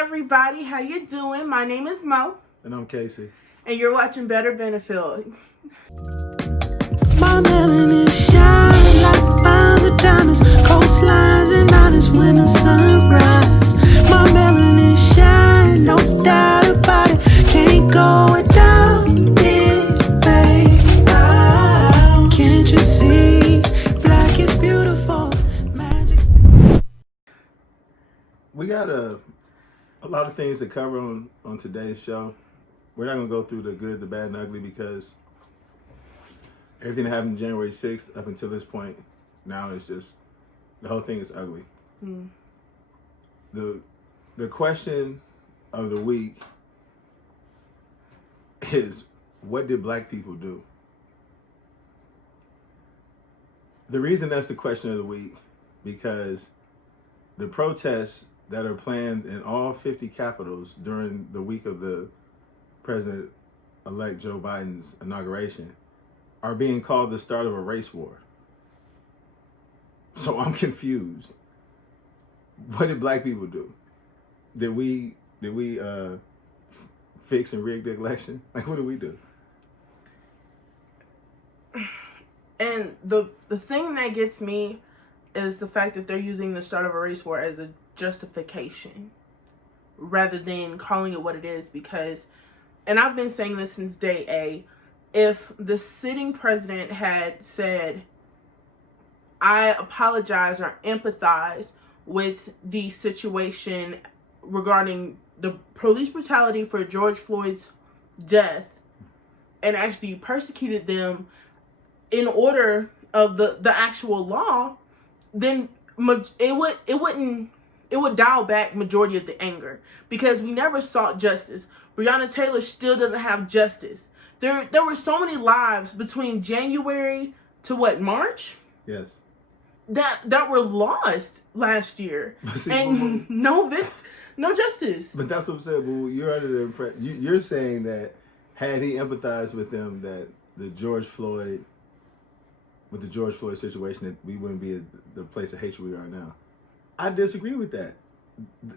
everybody, how you doing? My name is Mo. And I'm Casey. And you're watching Better Benefit. My melanin shine like miles of diamonds, coastlines and islands when the sunrise. My melanin shine, no doubt about it. Can't go without it, babe. Can't you see? Black is beautiful, magic. We got a lot of things to cover on today's show. We're not going to go through the good, the bad, and ugly because everything that happened January 6th up until this point, now it's just, the whole thing is ugly. The question of the week is, what did black people do? The reason that's the question of the week, because the protests that are planned in all 50 capitals during the week of the President-elect Joe Biden's inauguration are being called the start of a race war. So I'm confused. What did black people do? Did we fix and rig the election? Like, what did we do? And the thing that gets me is the fact that they're using the start of a race war as a justification rather than calling it what it is, because, and I've been saying this since day A, if the sitting president had said, I apologize or empathize with the situation regarding the police brutality for George Floyd's death and actually persecuted them in order of the actual law, then it would dial back majority of the anger, because we never sought justice. Breonna Taylor still doesn't have justice. There were so many lives between January to March? Yes. That were lost last year. See, and no justice. But that's what I'm saying. Boo. You're under the impression. You're saying that had he empathized with them, that the George Floyd situation, that we wouldn't be at the place of hatred we are now. I disagree with that.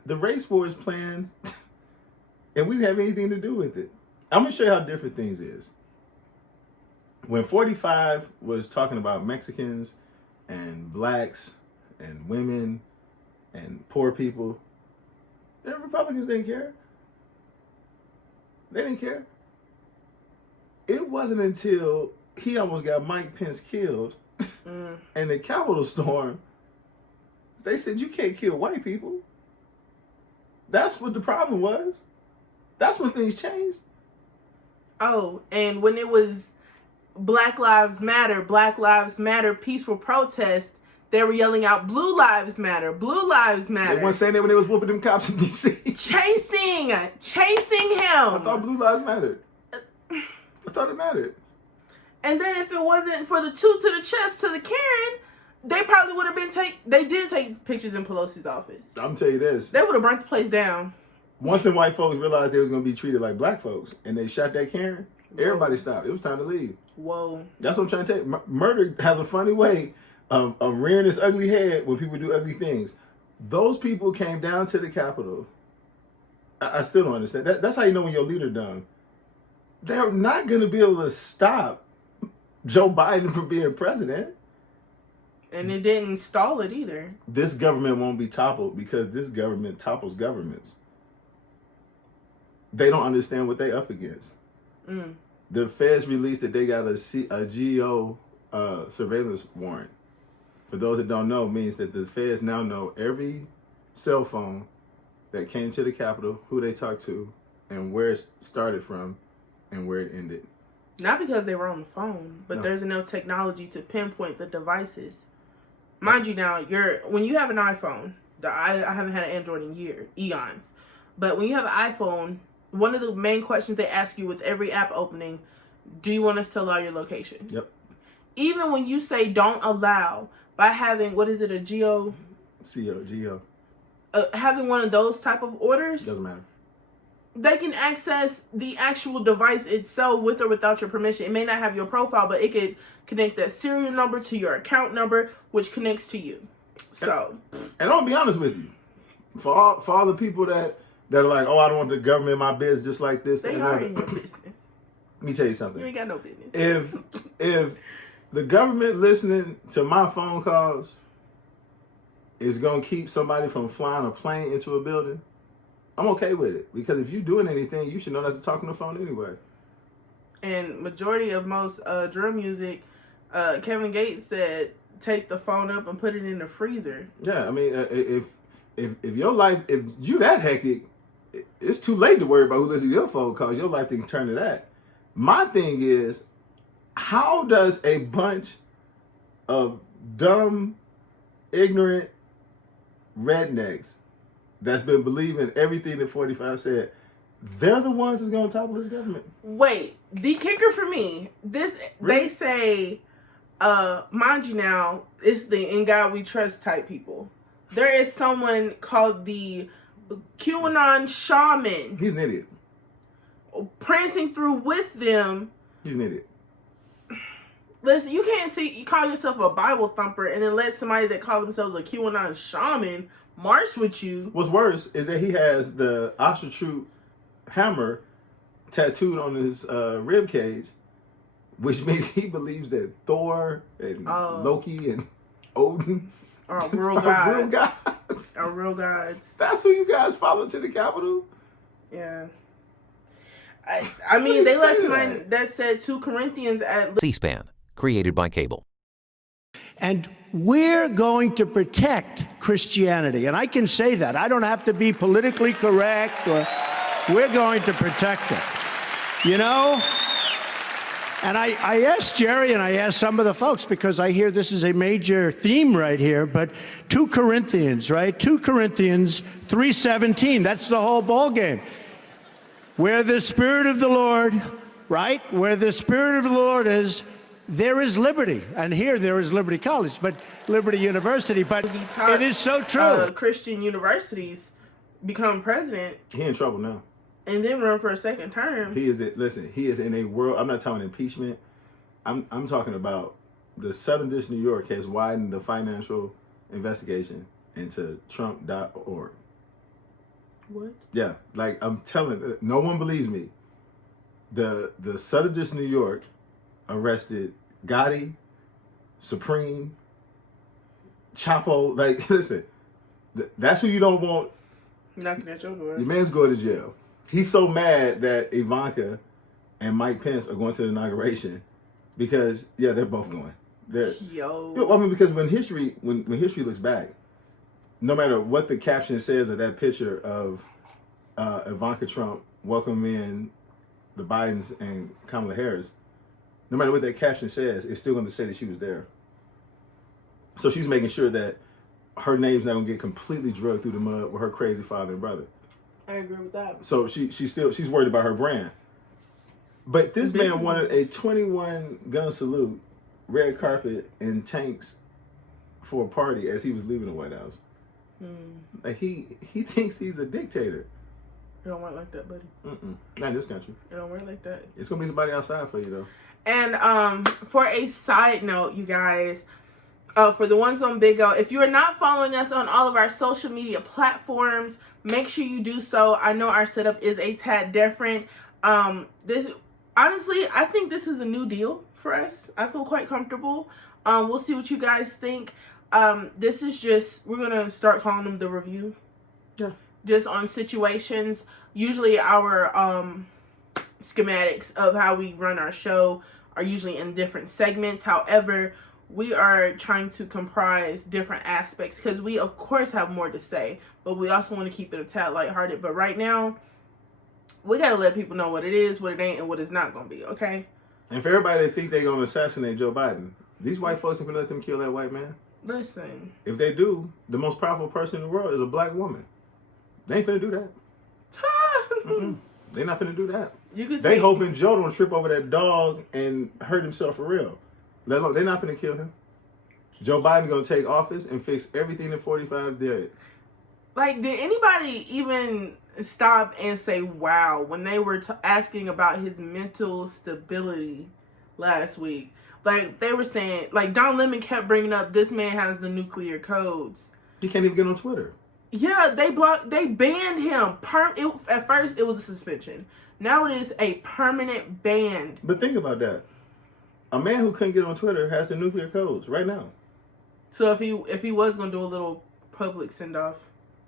The race war is planned, and we didn't have anything to do with it. I'm going to show you how different things is. When 45 was talking about Mexicans and blacks and women and poor people, the Republicans didn't care. They didn't care. It wasn't until he almost got Mike Pence killed and the Capitol storm, they said, you can't kill white people. That's what the problem was. That's when things changed. Oh, and when it was Black Lives Matter, peaceful protest, they were yelling out, Blue Lives Matter, Blue Lives Matter. They weren't saying that when they was whooping them cops in D.C. Chasing him. I thought Blue Lives mattered. I thought it mattered. And then if it wasn't for the two to the chest to the Karen, they probably would have been they did take pictures in Pelosi's office. I'm tell you this. They would have burnt the place down. Once the white folks realized they was going to be treated like black folks and they shot that Karen, everybody stopped. It was time to leave. Whoa. That's what I'm trying to tell you. Murder has a funny way of rearing its ugly head when people do ugly things. Those people came down to the Capitol. I still don't understand. That's how you know when your leader done. They're not going to be able to stop Joe Biden from being president. And it didn't stall it either. This government won't be toppled because this government topples governments. They don't understand what they up against. The feds released that they got a GEO surveillance warrant. For those that don't know, means that the feds now know every cell phone that came to the Capitol, who they talked to, and where it started from, and where it ended. Not because they were on the phone, but there's enough technology to pinpoint the devices. Mind you, now when you have an iPhone, I haven't had an Android in eons, but when you have an iPhone, one of the main questions they ask you with every app opening, do you want us to allow your location? Yep. Even when you say don't allow, by having, what is it, a Geo? Having one of those type of orders. Doesn't matter. They can access the actual device itself with or without your permission. It may not have your profile, but it could connect that serial number to your account number, which connects to you. So, and I'll be honest with you, for all the people that that are like, oh, I don't want the government in my business just like this. They and are other. in your business. Let me tell you You something. ain't got no business. If the government listening to my phone calls is gonna keep somebody from flying a plane into a building, I'm okay with it. Because if you're doing anything, you should know not to talk on the phone anyway. And majority of most drill music, Kevin Gates said, take the phone up and put it in the freezer. Yeah, I mean, if your life, if you that hectic, it's too late to worry about who listens to your phone calls. Your life can turn to that. My thing is, how does a bunch of dumb, ignorant rednecks that's been believing everything that 45 said, they're the ones that's going to topple this government? Wait, the kicker for me, this Really? they say, mind you now, it's the "in God we trust" type people. There is someone called the QAnon shaman He's an idiot. prancing through with them. He's an idiot. Listen, you can't you call yourself a Bible thumper and then let somebody that call themselves a QAnon shaman march with you. What's worse is that he has the Ostrich hammer tattooed on his rib cage, which means he believes that Thor and Loki and Odin are real are real gods. guys. Are real gods. That's who you guys follow to the Capitol? Yeah. I mean, they let someone that said 2 Corinthians at C-SPAN, created by cable. And we're going to protect Christianity. And I can say that. I don't have to be politically correct. We're going to protect it. You know? And I asked Jerry and I asked some of the folks, because I hear this is a major theme right here, but 2 Corinthians, right? 2 Corinthians 3:17, that's the whole ball game. Where the Spirit of the Lord, right? Where the Spirit of the Lord is, there is liberty. And here there is Liberty College, but Liberty University. But it is so true. Christian universities become president He in trouble now. and then run for a second term. He is in a world. I'm not talking impeachment. I'm talking about the Southern District of New York has widened the financial investigation into Trump.org. What? Yeah, like I'm telling, no one believes me. The Southern District of New York arrested Gotti, Supreme, Chapo. Like, listen, that's who you don't want. Knocking at your door. The man's going to jail. He's so mad that Ivanka and Mike Pence are going to the inauguration because, yeah, they're both going. I mean, because when history looks back, no matter what the caption says of that picture of Ivanka Trump welcoming the Bidens and Kamala Harris, no matter what that caption says, it's still going to say that she was there. So she's making sure that her name's not going to get completely drugged through the mud with her crazy father and brother. I agree with that. So she's worried about her brand. But this man wanted a 21 gun salute, red carpet, and tanks for a party as he was leaving the White House. Like he thinks he's a dictator. It don't work like that, buddy. Not in this country. It don't work like that. It's gonna be somebody outside for you though. And for a side note, you guys, for the ones on Big O, if you are not following us on all of our social media platforms, make sure you do so. I know our setup is a tad different. This honestly, I think this is a new deal for us. I feel quite comfortable. We'll see what you guys think. This is just, we're gonna start calling them the review. Yeah. Just on situations. Usually our schematics of how we run our show are usually in different segments. However, we are trying to comprise different aspects because we of course have more to say, but we also want to keep it a tad lighthearted. But right now, we gotta let people know what it is, what it ain't, and what it's not gonna be, okay? And for everybody that think they're gonna assassinate Joe Biden, these white folks ain't gonna let them kill that white man. Listen. If they do, the most powerful person in the world is a black woman. They ain't finna do that. They not finna do that. They hoping Joe don't trip over that dog and hurt himself for real. They're not finna kill him. Joe Biden gonna take office and fix everything that 45 did. Like, did anybody even stop and say wow when they were asking about his mental stability last week? Like, they were saying, like, Don Lemon kept bringing up, this man has the nuclear codes. He can't even get on Twitter. Yeah, they banned him. At first it was a suspension. Now it is a permanent ban. But think about that. A man who couldn't get on Twitter has the nuclear codes right now. So if he was gonna do a little public send off,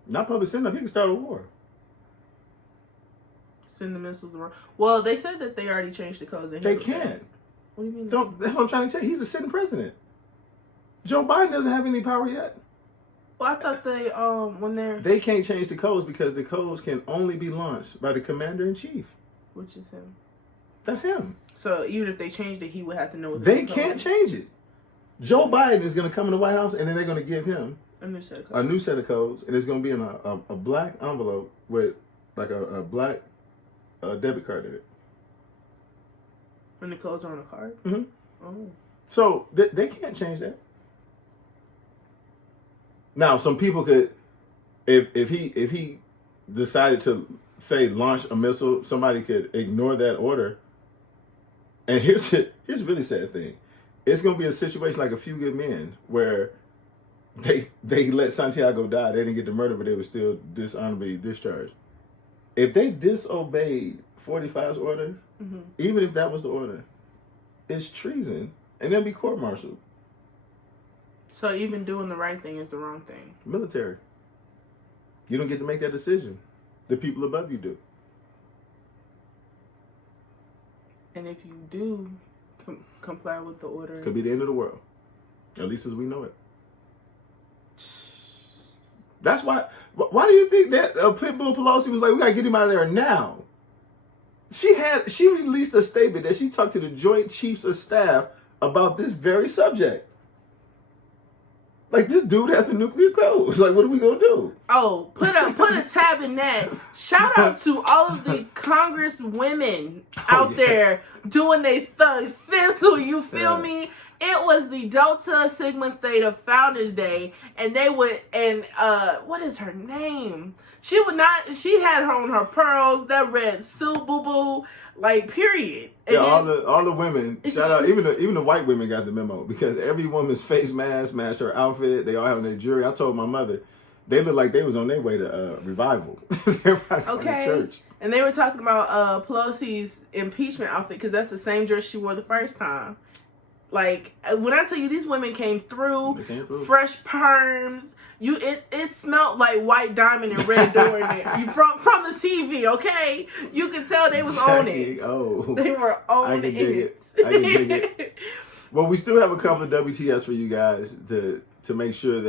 Not public send off, he can start a war. send the missiles around. Well, they said that they already changed the codes. They can't. What do you mean? That's what I'm trying to tell you. He's a sitting president. Joe Biden doesn't have any power yet. Well, I thought They can't change the codes because the codes can only be launched by the commander in chief. which is him. That's him. So even if they changed it, he would have to know. They can't change it. Joe Biden is going to come in the White House, and then they're going to give him a new set of a new set of codes, and it's going to be in a black envelope with like a black debit card in it. And the codes are on a card. Mm-hmm. Oh. So they can't change that. Now, some people could, if he decided to say launch a missile, somebody could ignore that order. And here's a really sad thing. It's going to be a situation like A Few Good Men where they let Santiago die. They didn't get the murder, but they were still dishonorably discharged. If they disobeyed 45's order, Mm-hmm. even if that was the order, it's treason, and they'll be court-martialed. So even doing the right thing is the wrong thing. Military. You don't get to make that decision. The people above you do. And if you do comply with the order, Could be the end of the world. At least as we know it. That's why. Why do you think that Pitbull Pelosi was like, we gotta get him out of there now? She released a statement that she talked to the Joint Chiefs of Staff about this very subject. Like, this dude has the nuclear codes. Like, what are we gonna do? oh, put a tab in that. Shout out to all of the Congress women out there doing their thug thistle. You feel me? It was the Delta Sigma Theta Founders Day, and they would, and what is her name? She had her on her pearls, that red suit, boo boo, like period. And Yeah, then, all the women. Shout out, even the white women got the memo because every woman's face mask matched her outfit. They all have their jewelry. I told my mother, they looked like they was on their way to revival. Everybody's going to church. And they were talking about Pelosi's impeachment outfit because that's the same dress she wore the first time. Like, when I tell you these women came through, fresh perms, it smelled like White Diamond and Red Door in there. From the TV, okay? You can tell they was on it. Oh, they were on I can dig it. I can dig it. Well, we still have a couple of WTS for you guys to make sure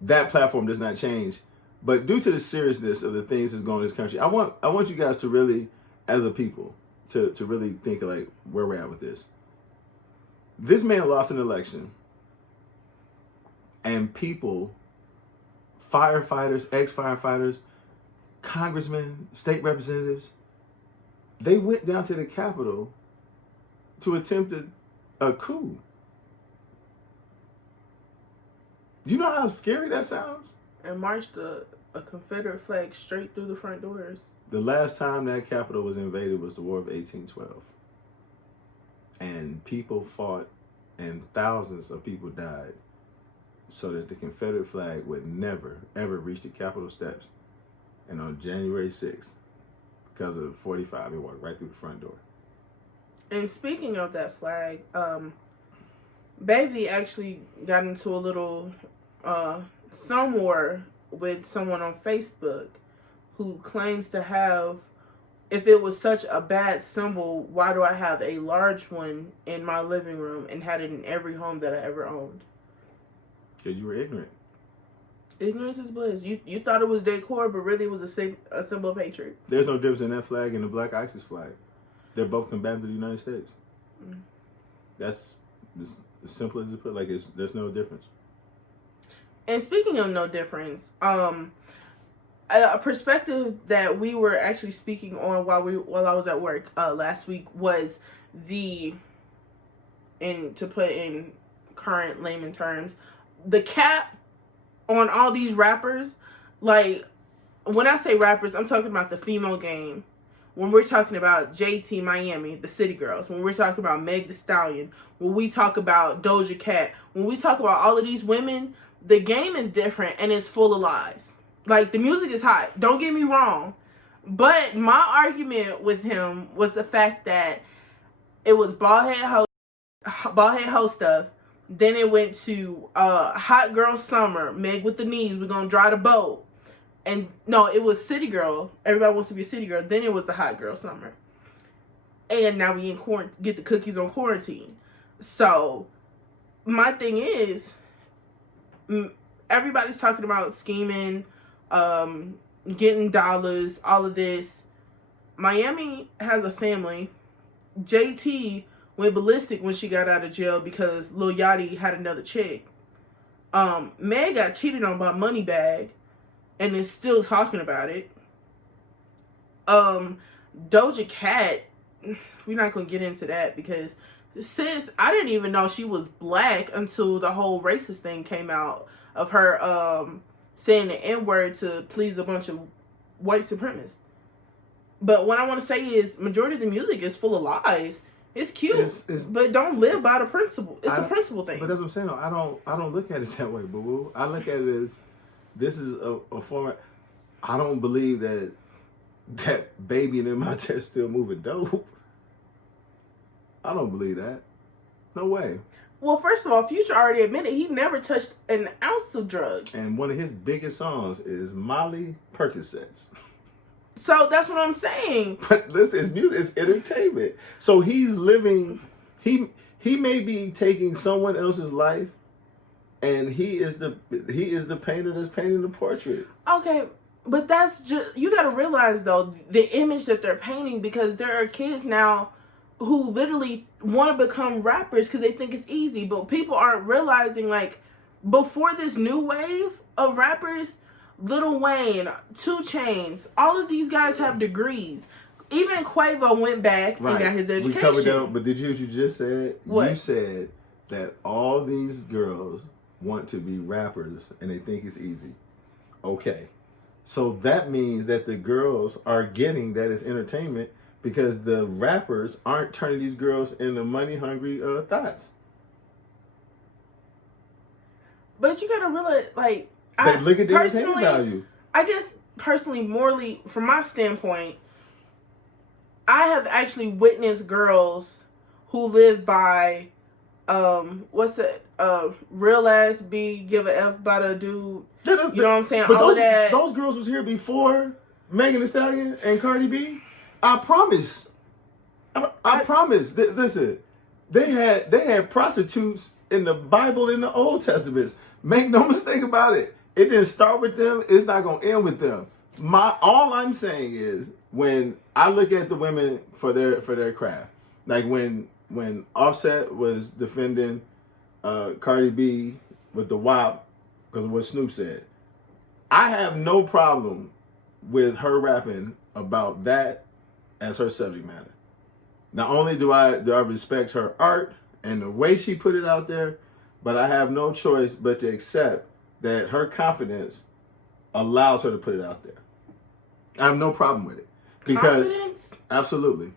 that platform does not change. But due to the seriousness of the things that's going on in this country, I want you guys to really, as a people, to really think of like where we're at with this. This man lost an election, and people, firefighters, ex-firefighters, congressmen, state representatives, they went down to the Capitol to attempt a coup. You know how scary that sounds? And marched a Confederate flag straight through the front doors. The last time that Capitol was invaded was the War of 1812. And people fought, and thousands of people died so that the Confederate flag would never, ever reach the Capitol steps. And on January 6th, because of 45, it walked right through the front door. And speaking of that flag, Baby actually got into a little thumb war with someone on Facebook who claims to have, if it was such a bad symbol, why do I have a large one in my living room and had it in every home that I ever owned? Because you were ignorant. Ignorance is bliss. You thought it was decor, but really it was a symbol of hatred. There's no difference in that flag and the Black ISIS flag. They're both combatants of the United States. Mm. That's as simple as it put. Like, there's no difference. And speaking of no difference, a perspective that we were actually speaking on while I was at work last week was to put in current layman terms, the cap on all these rappers. Like, when I say rappers, I'm talking about the female game. When we're talking about JT Miami, the City Girls, when we're talking about Meg Thee Stallion, when we talk about Doja Cat, when we talk about all of these women, the game is different and it's full of lies. Like, the music is hot. Don't get me wrong. But my argument with him was the fact that it was bald head hoe stuff. Then it went to Hot Girl Summer, Meg with the Knees, We're Gonna Dry the Boat. And no, it was City Girl. Everybody wants to be a City Girl. Then it was the Hot Girl Summer. And now we in quarantine, get the cookies on quarantine. So my thing is, everybody's talking about scheming, getting dollars, all of this. Miami has a family. JT went ballistic when she got out of jail because Lil Yachty had another chick. Meg got cheated on by Moneybagg and is still talking about it. Doja Cat, we're not going to get into that because sis, I didn't even know she was black until the whole racist thing came out of her saying the N-word to please a bunch of white supremacists. But what I want to say is majority of the music is full of lies. It's cute, but don't live by the principle. It's a principle thing. But that's what I'm saying. I don't look at it that way, boo-boo. I look at it as this is a format. I don't believe that Baby and them out there still moving dope. I don't believe that. No way. Well, first of all, Future already admitted he never touched an ounce of drugs. And one of his biggest songs is Molly Percocets. So that's what I'm saying. But listen, it's music, it's entertainment. So he's living. He may be taking someone else's life, and he is the painter that's painting the portrait. Okay, but that's just, you got to realize though the image that they're painting, because there are kids now who literally want to become rappers because they think it's easy, but people aren't realizing, like, before this new wave of rappers, Lil Wayne, 2 Chainz, all of these guys have degrees. Even Quavo went back and got his education. We covered that, but did you hear what you just said? What? You said that all these girls want to be rappers and they think it's easy. Okay. So that means that the girls are getting that as entertainment because the rappers aren't turning these girls into money-hungry thoughts. But you gotta realize, like, They look at the entertainment value. I guess personally, morally, from my standpoint, I have actually witnessed girls who live by, what's it, real ass B, give a F by the dude. You know what I'm saying? But all of that. Those girls was here before Megan Thee Stallion and Cardi B. I promise. I promise. Listen, they had prostitutes in the Bible in the Old Testament. Make no mistake about it. It didn't start with them. It's not gonna end with them. All I'm saying is when I look at the women for their craft, like when Offset was defending Cardi B with the WAP because of what Snoop said, I have no problem with her rapping about that as her subject matter. Not only do I respect her art and the way she put it out there, but I have no choice but to accept that her confidence allows her to put it out there. I have no problem with it. Because Confidence? Absolutely.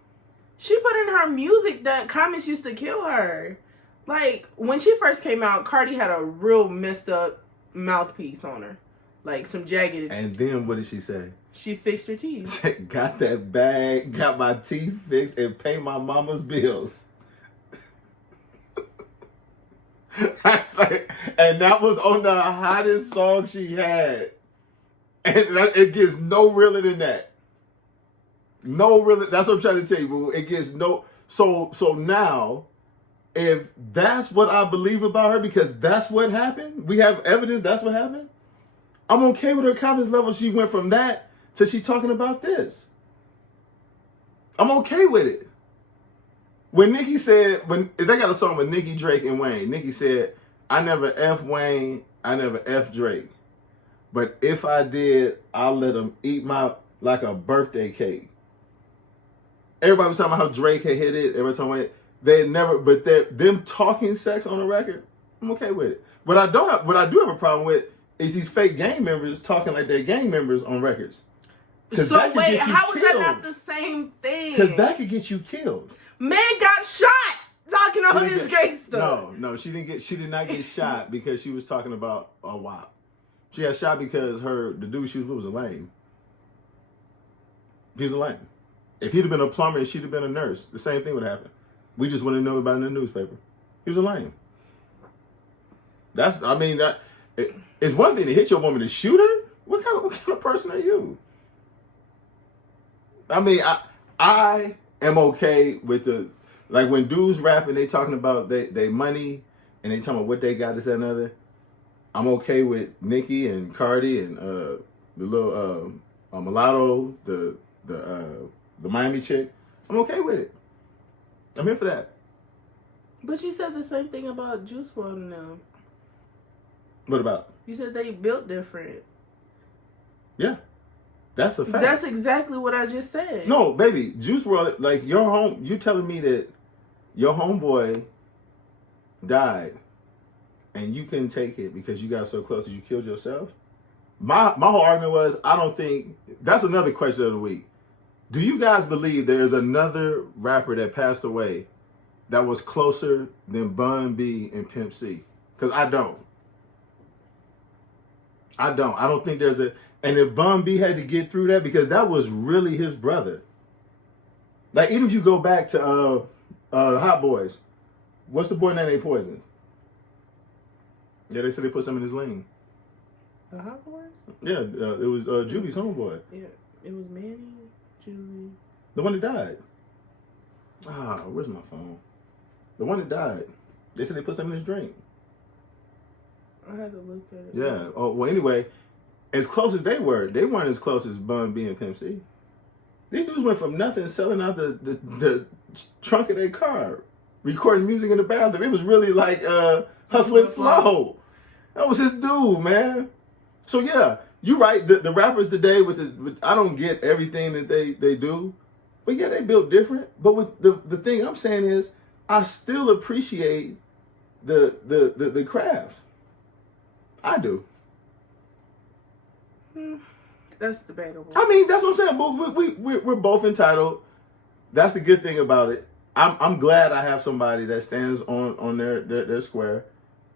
She put in her music that comments used to kill her. Like, when she first came out, Cardi had a real messed up mouthpiece on her. Like, some jagged. And then what did she say? She fixed her teeth. Got that bag, got my teeth fixed, and pay my mama's bills. And that was on the hottest song she had. And it gets no realer than that. No realer. That's what I'm trying to tell you, boo. It gets no. So now, if that's what I believe about her, because that's what happened, we have evidence that's what happened, I'm okay with her confidence level. She went from that to she talking about this. I'm okay with it. When Nicki said, when they got a song with Nicki, Drake, and Wayne, Nicki said, I never F Wayne, I never F Drake. But if I did, I'll let him eat my, like a birthday cake. Everybody was talking about how Drake had hit it. Everybody talking about it. They never, but them talking sex on the record, I'm okay with it. What I do have a problem with is these fake gang members talking like they're gang members on records. So wait, how is that not the same thing? Because that could get you killed. Man got shot talking all this gay stuff. No, she did not get shot because she was talking about a WAP. She got shot because the dude she was with was a lame. He was a lame. If he'd have been a plumber and she'd have been a nurse, the same thing would happen. We just wouldn't know about it in the newspaper. He was a lame. It's one thing to hit your woman to shoot her. What kind of person are you? I mean, I am okay with when dudes rapping, they talking about they money and they talking about what they got, this, that, and other. I'm okay with Nicki and Cardi and the little mulatto, the Miami chick. I'm okay with it. I'm here for that. But you said the same thing about Juice WRLD and them. What about? You said they built different. Yeah, that's a fact. That's exactly what I just said. No, baby, Juice WRLD, like you telling me that your homeboy died and you couldn't take it because you got so close that you killed yourself? My whole argument was, I don't think, that's another question of the week. Do you guys believe there's another rapper that passed away that was closer than Bun B and Pimp C? Because I don't. I don't think there's and if Bun B had to get through that, because that was really his brother. Like, even if you go back to Hot Boys, what's the boy name they poisoned? Yeah, they said they put some in his lean. The Hot Boys? Yeah, it was Judy's homeboy. Yeah, it was Manny, Julie. The one that died. Where's my phone? The one that died. They said they put some in his drink. I had to look at it. Yeah. Oh, well, anyway, as close as they weren't as close as Bun B and Pimp C. These dudes went from nothing, selling out the trunk of their car, recording music in the bathroom. It was really like Hustle and Flow. That was his dude, man. So yeah, you're right. The rappers today I don't get everything that they do, but yeah, they built different. But with the thing I'm saying is, I still appreciate the craft. I do. That's debatable. I mean, that's what I'm saying. But we're both entitled. That's the good thing about it. I'm glad I have somebody that stands on their square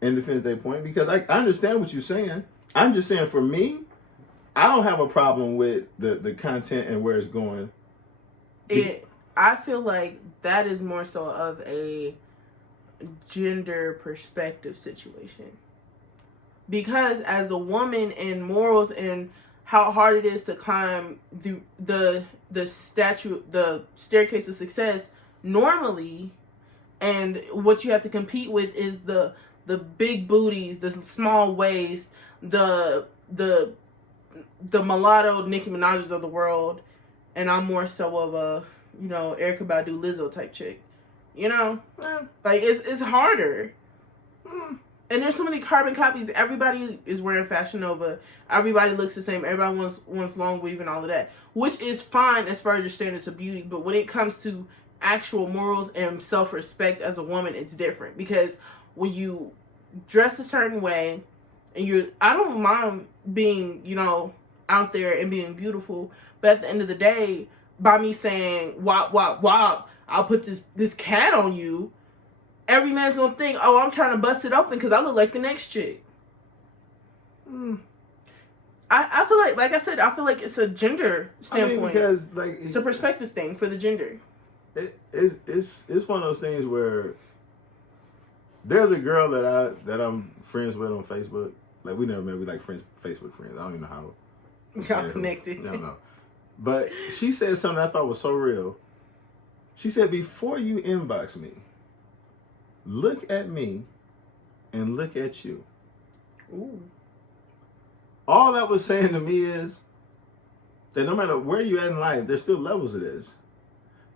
and defends their point, because I understand what you're saying. I'm just saying, for me, I don't have a problem with the content and where it's going. I feel like that is more so of a gender perspective situation. Because as a woman, in morals and how hard it is to climb the staircase of success normally, and what you have to compete with is the big booties, the small waist, the mulatto Nicki Minaj's of the world, and I'm more so of a, Erykah Badu, Lizzo type chick. Like it's harder. And there's so many carbon copies. Everybody is wearing Fashion Nova. Everybody looks the same. Everybody wants long weave and all of that, which is fine as far as your standards of beauty. But when it comes to actual morals and self-respect as a woman, it's different. Because when you dress a certain way, and I don't mind being, out there and being beautiful, but at the end of the day, by me saying, wop, wop, wop, I'll put this cat on you, every man's gonna think, oh, I'm trying to bust it open because I look like the next chick. I feel like I said, I feel like it's a gender standpoint. Because it's a perspective thing for the gender. It's one of those things where there's a girl that I'm friends with on Facebook. Like, we never met, we like Facebook friends. I don't even know how Y'all connected. No. But she said something I thought was so real. She said, before you inbox me, look at me and look at you. Ooh. All that was saying to me is that no matter where you're at in life, there's still levels of this.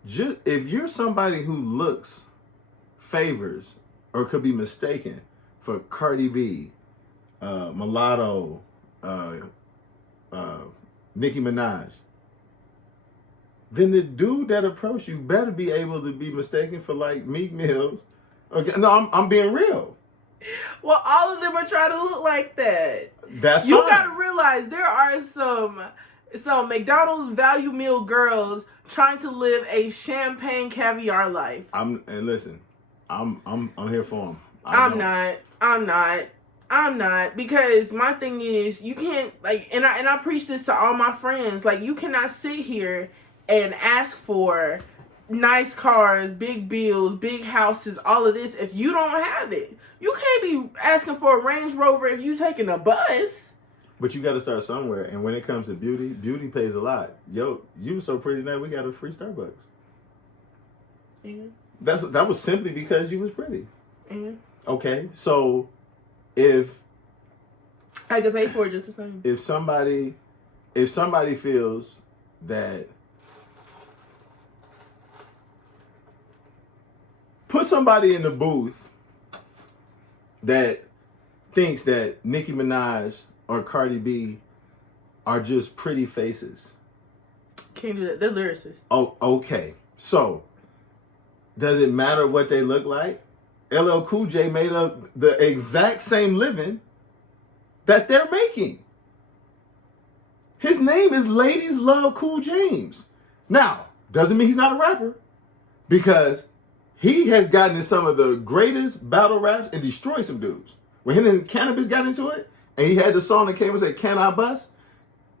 If you're somebody who looks, favors, or could be mistaken for Cardi B, Mulatto, Nicki Minaj, then the dude that approached you better be able to be mistaken for like Meek Mills. Okay, no, I'm being real. Well, all of them are trying to look like that. That's you fine. gotta realize there are some McDonald's value meal girls trying to live a champagne caviar life. I'm here for them. I'm not. I'm not, because my thing is, you can't, like, and I preach this to all my friends, like, you cannot sit here and ask for nice cars, big bills, big houses, all of this if you don't have it. You can't be asking for a Range Rover if you taking a bus. But you got to start somewhere. And when it comes to beauty, beauty pays a lot. Yo, you were so pretty tonight, we got a free Starbucks. Mm-hmm. That was simply because you was pretty. Mm-hmm. Okay, so if I could pay for it just the same. if somebody feels that, put somebody in the booth that thinks that Nicki Minaj or Cardi B are just pretty faces. Can't do that. They're lyricists. Oh, okay. So, does it matter what they look like? LL Cool J made up the exact same living that they're making. His name is Ladies Love Cool James. Now, doesn't mean he's not a rapper, because he has gotten in some of the greatest battle raps and destroyed some dudes. When him and Cannabis got into it, and he had the song that came and said, "Can I Bust?"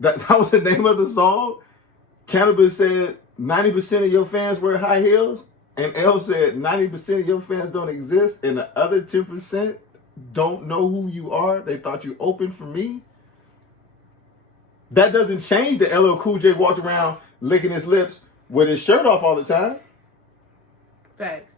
That was the name of the song. Cannabis said 90% of your fans wear high heels. And L said 90% of your fans don't exist, and the other 10% don't know who you are. They thought you opened for me. That doesn't change that LL Cool J walked around licking his lips with his shirt off all the time. Facts.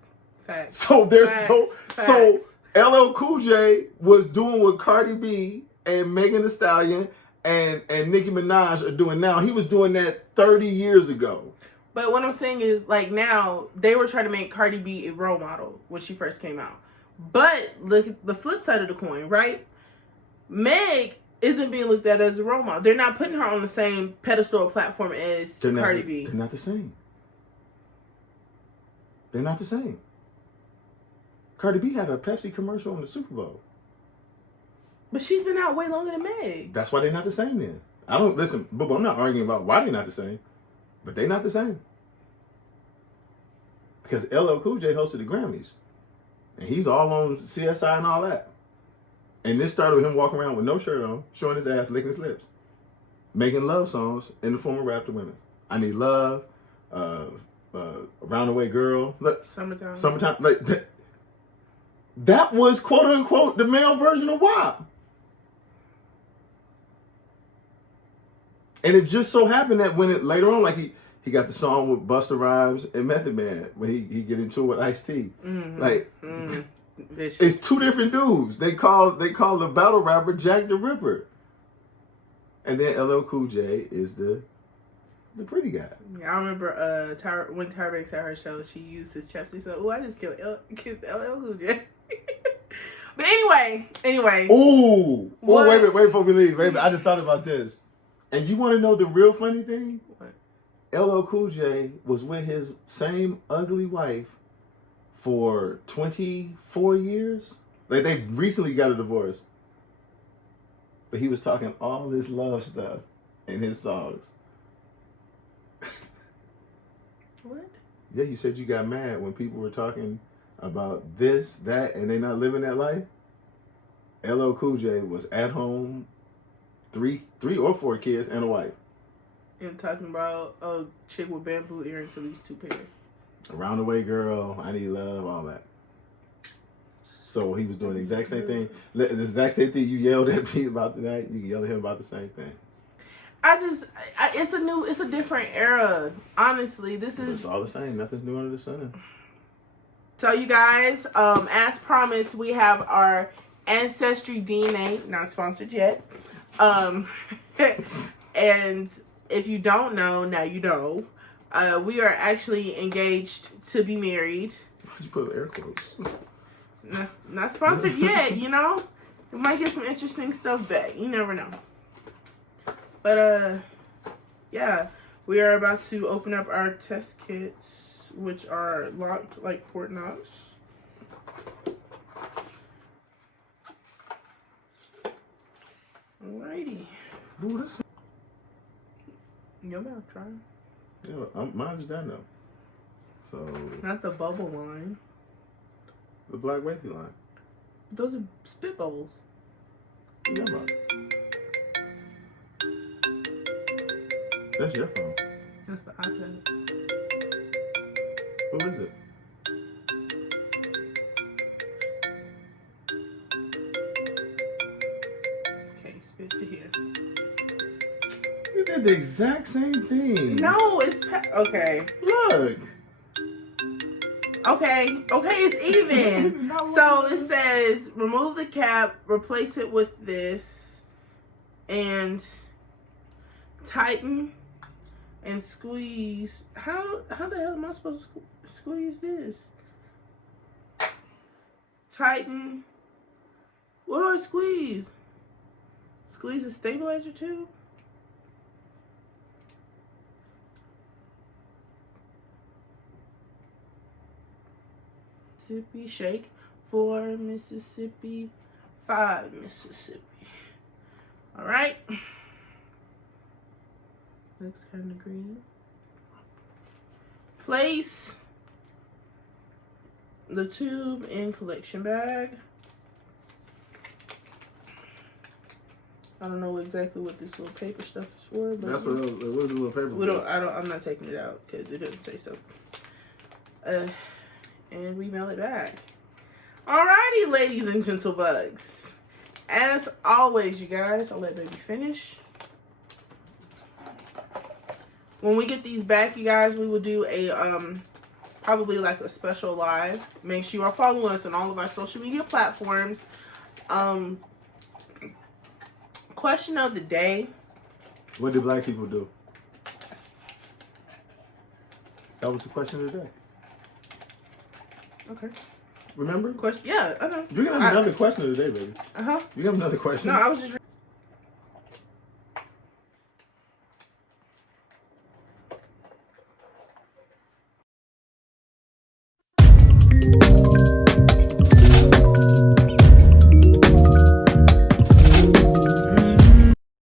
So there's Facts. no. Facts. So LL Cool J was doing what Cardi B and Megan Thee Stallion and Nicki Minaj are doing now. He was doing that 30 years ago. But what I'm saying is, like, now, they were trying to make Cardi B a role model when she first came out. But look at the flip side of the coin, right? Meg isn't being looked at as a role model. They're not putting her on the same pedestal or platform as Cardi B. They're not the same. They're not the same. Cardi B had a Pepsi commercial on the Super Bowl. But she's been out way longer than Meg. That's why they're not the same then. I don't, listen, but I'm not arguing about why they're not the same. But they're not the same. Because LL Cool J hosted the Grammys. And he's all on CSI and all that. And this started with him walking around with no shirt on, showing his ass, licking his lips. Making love songs in the form of rap to women. I Need Love, Roundaway Girl. Look, Summertime. Like, that was quote unquote the male version of WAP. And it just so happened that when it later on, like he got the song with Busta Rhymes and Method Man when he get into it with Ice-T. Mm-hmm. Like it's two different dudes. They call the battle rapper Jack the Ripper. And then LL Cool J is the pretty guy. Yeah, I remember when Tyra Banks at her show, she used his chapstick. So, I just kissed LL Cool J. But anyway. Ooh, wait before we leave. Wait, I just thought about this. And you want to know the real funny thing? What? LL Cool J was with his same ugly wife for 24 years. Like, they recently got a divorce. But he was talking all this love stuff in his songs. What? Yeah, you said you got mad when people were talking about this, that, and they not living that life. LL Cool J was at home, three or four kids and a wife. And talking about a chick with bamboo earrings, at least 2 pairs. Roundaway Girl, I Need Love, all that. So he was doing the exact same thing. The exact same thing you yelled at me about tonight, you can yell at him about the same thing. It's a different era. Honestly, It's all the same. Nothing's new under the sun. So you guys, as promised, we have our Ancestry DNA, not sponsored yet. And if you don't know, now you know. We are actually engaged to be married. Why'd you put air quotes? Not sponsored yet, you know? We might get some interesting stuff back. You never know. But, yeah. We are about to open up our test kits, which are locked like Fort Knox. Alrighty. Ooh, this. Your mouth, try. Yeah, mine's done though. So. Not the bubble line. The Black Wavy line. Those are spit bubbles. What you talking about? That's your phone. That's the iPad. Who is it? Okay, spit to here. You did the exact same thing. No, it's okay. Look. Okay, it's even. So it says remove the cap, replace it with this, and tighten and squeeze. How the hell am I supposed to squeeze this? Tighten. What do I squeeze? Squeeze the stabilizer too? Mississippi shake for Mississippi, 5 Mississippi. All right. Looks kind of green. Place the tube in collection bag. I don't know exactly what this little paper stuff is for, but That's what it was a little paper. we don't. I'm not taking it out because it doesn't say so. And we mail it back. Alrighty, ladies and gentlebugs. As always, you guys, I'll let baby finish. When we get these back, you guys, we will do a probably like a special live. Make sure you are following us on all of our social media platforms. Question of the day. What do black people do? That was the question of the day. Okay. Remember? Question. Yeah, I know. You can have another question of the day, baby. Uh huh. You have another question. No, I was just